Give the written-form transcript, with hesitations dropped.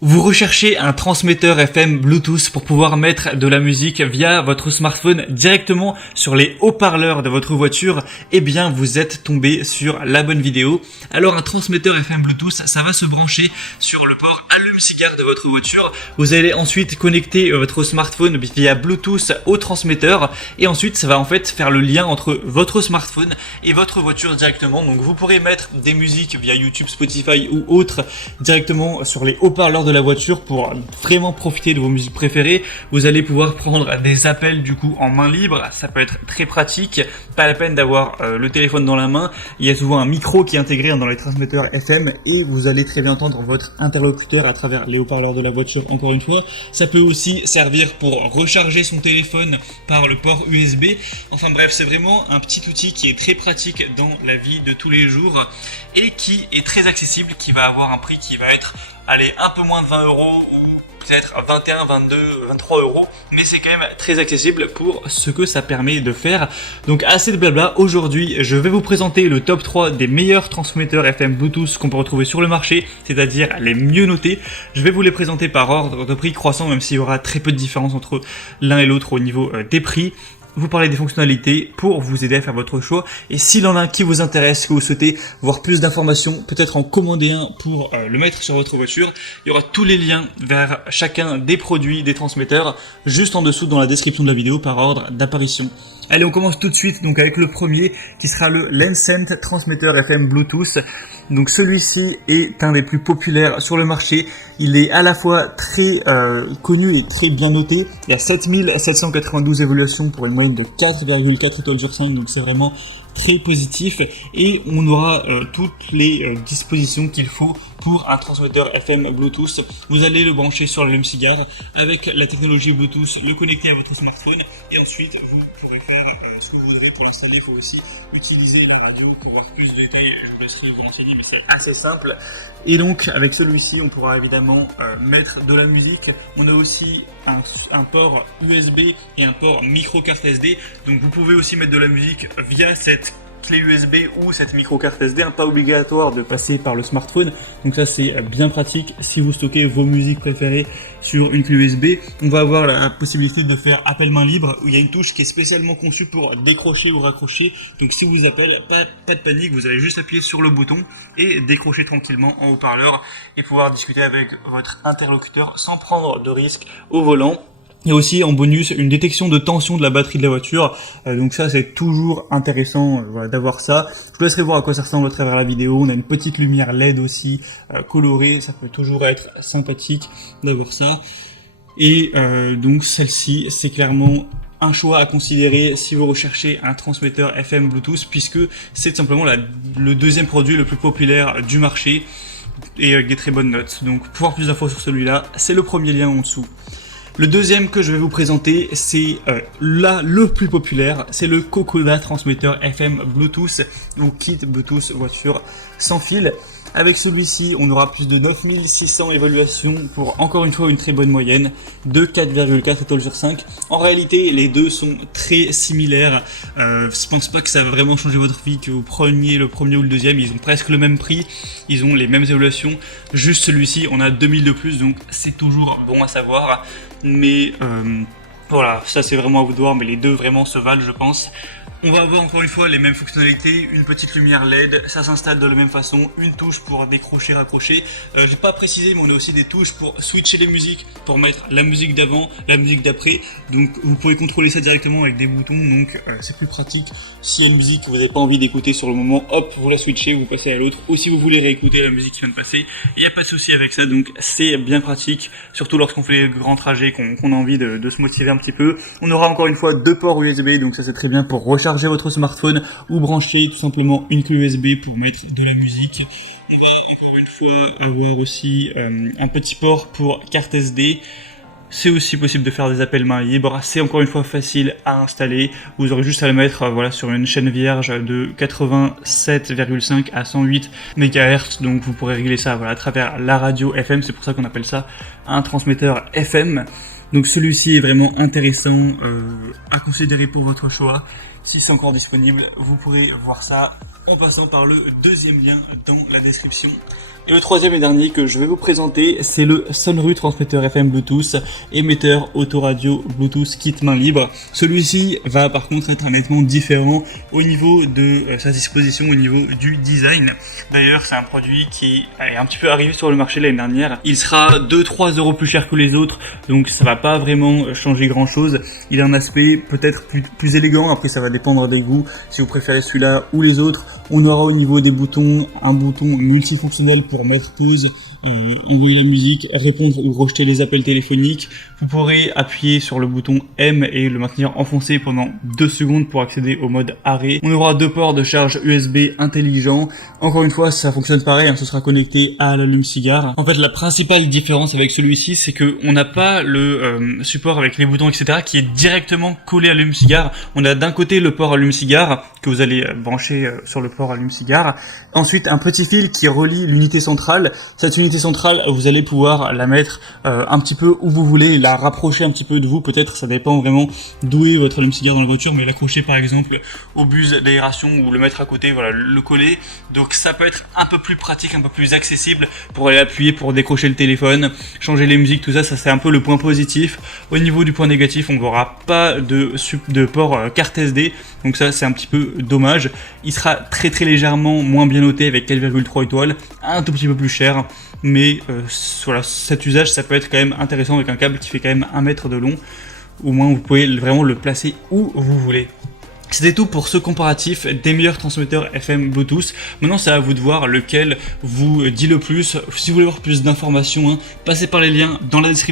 Vous recherchez un transmetteur FM Bluetooth pour pouvoir mettre de la musique via votre smartphone directement sur les haut-parleurs de votre voiture? Eh bien, vous êtes tombé sur la bonne vidéo. Alors, un transmetteur FM Bluetooth, ça va se brancher sur le port allume-cigare de votre voiture. Vous allez ensuite connecter votre smartphone via Bluetooth au transmetteur et ensuite, ça va en fait faire le lien entre votre smartphone et votre voiture directement. Donc, vous pourrez mettre des musiques via YouTube, Spotify ou autres directement sur les haut-parleurs de la voiture pour vraiment profiter de vos musiques préférées. Vous allez pouvoir prendre des appels du coup en main libre, ça peut être très pratique, pas la peine d'avoir le téléphone dans la main, il y a souvent un micro qui est intégré dans les transmetteurs FM et vous allez très bien entendre votre interlocuteur à travers les haut-parleurs de la voiture encore une fois. Ça peut aussi servir pour recharger son téléphone par le port USB. Enfin bref, c'est vraiment un petit outil qui est très pratique dans la vie de tous les jours et qui est très accessible, qui va avoir un prix qui va être un peu moins de 20 euros ou peut-être 21, 22, 23 euros, mais c'est quand même très accessible pour ce que ça permet de faire. Donc assez de blabla, aujourd'hui je vais vous présenter le top 3 des meilleurs transmetteurs FM Bluetooth qu'on peut retrouver sur le marché, c'est-à-dire les mieux notés. Je vais vous les présenter par ordre de prix croissant, même s'il y aura très peu de différence entre l'un et l'autre au niveau des prix. Vous parlez des fonctionnalités pour vous aider à faire votre choix. Et s'il en a un qui vous intéresse, que vous souhaitez voir plus d'informations, peut-être en commander un pour le mettre sur votre voiture, il y aura tous les liens vers chacun des produits, des transmetteurs, juste en dessous dans la description de la vidéo par ordre d'apparition. Allez, on commence tout de suite donc avec le premier qui sera le Lencent transmetteur FM Bluetooth. Donc celui-ci est un des plus populaires sur le marché. Il est à la fois très connu et très bien noté. Il y a 7792 évaluations pour une moyenne de 4,4 étoiles sur 5, donc c'est vraiment très positif et on aura toutes les dispositions qu'il faut pour un transmetteur FM Bluetooth. Vous allez le brancher sur l'allume-cigare avec la technologie Bluetooth, le connecter à votre smartphone et ensuite vous pourrez faire ce que vous avez pour l'installer. Il faut aussi utiliser la radio pour voir plus de détails. Je vous laisserai vous renseigner, mais c'est assez simple. Et donc avec celui-ci on pourra évidemment mettre de la musique. On a aussi un port USB et un port micro carte SD, donc vous pouvez aussi mettre de la musique via cette clé USB ou cette micro carte SD, pas obligatoire de passer par le smartphone, donc ça c'est bien pratique si vous stockez vos musiques préférées sur une clé USB. On va avoir la possibilité de faire appel main libre où il y a une touche qui est spécialement conçue pour décrocher ou raccrocher, donc si vous appelez, pas de panique, vous allez juste appuyer sur le bouton et décrocher tranquillement en haut-parleur et pouvoir discuter avec votre interlocuteur sans prendre de risque au volant. Il y a aussi en bonus une détection de tension de la batterie de la voiture, donc ça c'est toujours intéressant d'avoir ça. Je vous laisserai voir à quoi ça ressemble à travers la vidéo. On a une petite lumière LED aussi colorée, ça peut toujours être sympathique d'avoir ça. Et donc celle-ci c'est clairement un choix à considérer si vous recherchez un transmetteur FM Bluetooth, puisque c'est tout simplement le deuxième produit le plus populaire du marché et avec des très bonnes notes. Donc pour avoir plus d'infos sur celui-là, c'est le premier lien en dessous. Le deuxième que je vais vous présenter, c'est le plus populaire, c'est le Kokoda transmetteur FM Bluetooth ou kit Bluetooth voiture sans fil. Avec celui-ci, on aura plus de 9600 évaluations pour encore une fois une très bonne moyenne de 4,4 étoiles sur 5. En réalité, les deux sont très similaires. Je pense pas que ça va vraiment changer votre vie que vous preniez le premier ou le deuxième. Ils ont presque le même prix, ils ont les mêmes évaluations. Juste celui-ci, on a 2000 de plus, donc c'est toujours bon à savoir. Mais voilà, ça c'est vraiment à vous de voir, mais les deux vraiment se valent, je pense. On va avoir encore une fois les mêmes fonctionnalités, une petite lumière LED, ça s'installe de la même façon, une touche pour décrocher, raccrocher. J'ai pas précisé, mais on a aussi des touches pour switcher les musiques, pour mettre la musique d'avant, la musique d'après. Donc vous pouvez contrôler ça directement avec des boutons, donc c'est plus pratique. S'il y a une musique que vous n'avez pas envie d'écouter sur le moment, hop, vous la switchez, vous passez à l'autre. Ou si vous voulez réécouter la musique qui vient de passer, il n'y a pas de souci avec ça, donc c'est bien pratique, surtout lorsqu'on fait les grands trajets, qu'on a envie de se motiver un petit peu. On aura encore une fois deux ports USB, donc ça c'est très bien pour recharger votre smartphone ou brancher tout simplement une clé USB pour mettre de la musique. On va encore une fois avoir aussi un petit port pour carte SD. C'est aussi possible de faire des appels main libre, c'est encore une fois facile à installer. Vous aurez juste à le mettre sur une chaîne vierge de 87,5 à 108 MHz, donc vous pourrez régler ça à travers la radio FM, c'est pour ça qu'on appelle ça un transmetteur FM. Donc celui-ci est vraiment intéressant à considérer pour votre choix. si c'est encore disponible, vous pourrez voir ça en passant par le deuxième lien dans la description. Et le troisième et dernier que je vais vous présenter, c'est le Sonru transmetteur FM Bluetooth, émetteur autoradio Bluetooth kit main libre. Celui-ci va par contre être nettement différent au niveau de sa disposition, au niveau du design. D'ailleurs, c'est un produit qui est un petit peu arrivé sur le marché l'année dernière. Il sera 2-3 € plus cher que les autres, donc ça va pas vraiment changer grand chose. Il a un aspect peut-être plus élégant, après ça va dépendre des goûts, si vous préférez celui-là ou les autres. On aura au niveau des boutons un bouton multifonctionnel pour mettre pause, envoyer la musique, répondre ou rejeter les appels téléphoniques. Vous pourrez appuyer sur le bouton M et le maintenir enfoncé pendant 2 secondes pour accéder au mode arrêt. On aura 2 ports de charge USB intelligents. Encore une fois, ça fonctionne pareil, ce sera connecté à l'allume-cigare. En fait, la principale différence avec celui-ci, c'est que on n'a pas le support avec les boutons, etc., qui est directement collé à l'allume-cigare. On a d'un côté le port allume-cigare que vous allez brancher sur le port allume-cigare. Ensuite, un petit fil qui relie l'unité centrale. Cette unité centrale, vous allez pouvoir la mettre un petit peu où vous voulez, la rapprocher un petit peu de vous, peut-être, ça dépend vraiment d'où est votre allume-cigare dans la voiture, mais l'accrocher par exemple au buse d'aération ou le mettre à côté, voilà, le coller. Donc ça peut être un peu plus pratique, un peu plus accessible pour aller appuyer, pour décrocher le téléphone, changer les musiques, tout ça, ça c'est un peu le point positif. Au niveau du point négatif, on n'aura pas de port carte SD, donc ça c'est un petit peu dommage. Il sera très légèrement moins bien noté avec 4,3 étoiles, un tout petit peu plus cher, mais voilà, cet usage ça peut être quand même intéressant avec un câble qui fait quand même 1 mètre de long. Au moins vous pouvez vraiment le placer où vous voulez. C'était tout pour ce comparatif des meilleurs transmetteurs FM Bluetooth. Maintenant, c'est à vous de voir lequel vous dit le plus. Si vous voulez avoir plus d'informations, passez par les liens dans la description.